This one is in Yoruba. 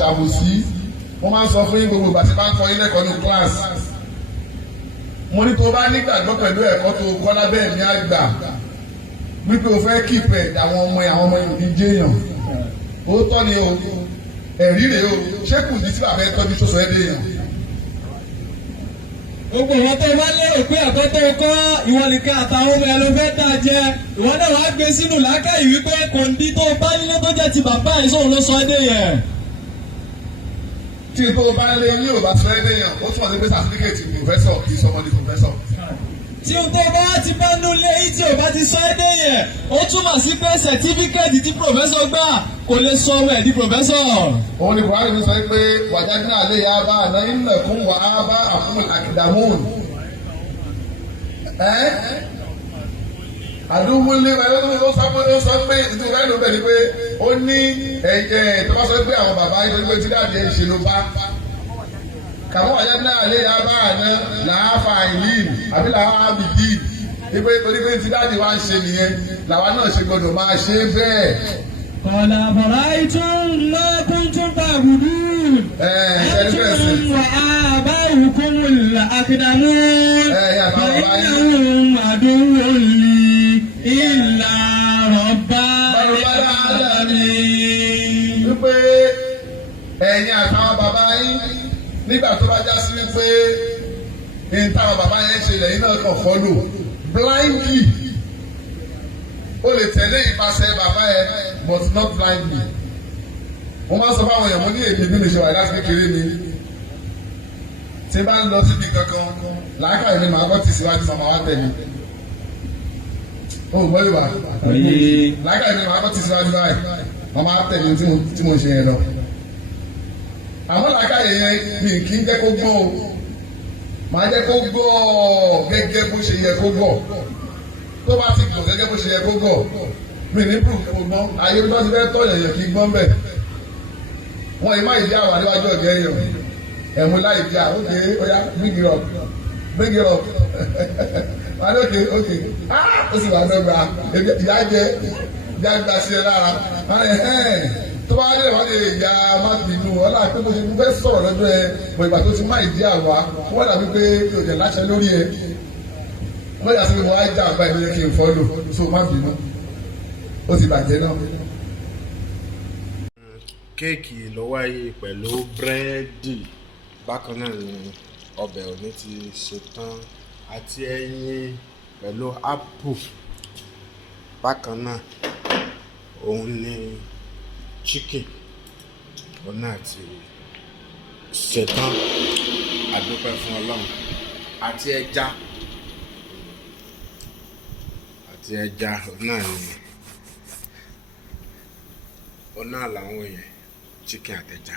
ṣàbòsí wọ́n máa ń sọ fún yín gbogbo ìgbà tí bá ń kọ́ yín lẹ́kọ̀ọ́ ní class mo ní tó bá nígbàgbọ́ pẹ̀lú ẹ̀kọ́ tó kọ́ lábẹ́ ẹ̀mí àgbà wípé o fẹ́ kíìpẹ̀ àwọn ọmọ yìí ní jéèyàn òótọ́ ni o ẹ̀rí rèé o ṣé kù ní tí bàbá ẹ tọ́jú tó sọ ẹ́ déèyàn. Gbogbo wọn tó bá lérò pé ẹ̀kọ́ tó kọ́ ìwọ nìkan àtàwọn ọmọ ẹ ló fẹ́ dà jẹ ìwọ náà wàá gbé sínú làákàyè wípé kòǹdí tó bá nílé tó jẹ́ ti bàbá ẹ̀ sóun ló sọ ẹ́ déèyàn. Tí tó bá lé ní òbá sọ ẹ́ déèyàn ó túmọ̀ sí pé sàtífíkẹ̀tì pòfẹ́sọ̀ kì í sọmọ ní pòfẹ́sọ̀. Tí o tó bá ti bá nú lé yìí tí o bá ti sọ ẹ́ déèyàn ó túmọ̀ sí pé sẹ̀tífíkẹ̀tì tí pòfẹ́sọ̀ gbà kò lè sọ ọmọ ẹ̀ di pòfẹ́sọ̀. Òun ni Buhari sọ pé wàjáde náà lè yá bá àná ilẹ̀ fún wa bá àfún àkìdàmún. Àdúgbò lé wa ó sọ pé ìtura ìlú bẹ̀ ni pé ó ní tó bá sọ pé àwọn bàbá yìí tó ti dáàbì ẹ̀ ṣe ló bá. Kàwọn wàjáde náà lè yá bá àná làáfà ìlú àbí làwọn àbìdí. Ipe onípe ti dáàbì wa ń ṣe nìyẹn làwa náà ṣe gbọdọ̀ máa ṣe bẹ́ẹ̀. قال أفرأيتم ما كنتم تعبدون أنتم وآباؤكم الأقدمون فإنهم عدو لي إلا رب العالمين. Wípé ẹ̀yin àtàwọn bàbá yín nígbà tó bá já sí wípé ní táwọn bàbá yẹn ṣe lẹ́yìn náà kàn follow blindly. O lè tẹ̀lé ìpasẹ̀ bàbá ẹ but not blindly. Mo máa ń sọ fáwọn èèyàn mo ní èmi bí mi ṣe wà láti kékeré mi. Tí bá ń lọ síbi kankan, làákàyè mi màá kọ́ tì síwájú màmá wa tẹ̀lé. O gbọ́ ìwà. Làákàyè mi màá kọ́ tì síwájú báyìí. Màmá wa tẹ̀lé tí mo ṣe yẹn lọ. Àmọ́ làákàyè yẹn mi kì í jẹ́ kó gbọ́ o. Màá jẹ́ kó gbọ́ gẹ́gẹ́ bó ṣe yẹ kó gbọ́. Tó bá ti gbọ̀ gẹ́gẹ́ bó ṣe yẹ kó gbọ̀ mí ní bùrù kò gbọ́n ayé bí wọ́n ti fẹ́ tọ́ yẹ̀yẹ̀ kí gbọ́n bẹ̀. Wọ́n yìí má ìdí àwọn àríwájú ọ̀gẹ́ yẹn ẹ̀mú láì di àwọn òkè ọ̀yá bring it up bring it up wọ́n á lókè òkè ó sì wà lọ́gbà ìyá jẹ ìyá gba sí ẹ lára wọ́n á lè tó bá dé wọ́n lè ya má bínú ọ̀la pé mo ṣe fẹ́ sọ̀rọ̀ lọ́dọ̀ ẹ mọ̀ ìgbà tó ti má ìdí àwa wọ́n dàbí pé òjò láṣẹ lórí ẹ wọ́n yà sí pé mo á jà àgbà ìdílé kí n fọ́lù so má bínú ó ti bàjẹ́ náà. Kéèkì ló wáyé pẹ̀lú búrẹ́dì bákan náà ni ọbẹ̀ òní ti ṣetán àti ẹyin pẹ̀lú ápù bákan náà òun ni chicken òun náà ti ṣetán àdúpẹ́ fún Ọlọ́run àti ẹja náà ni ọ̀nà làwọn yẹn chicken àtẹja.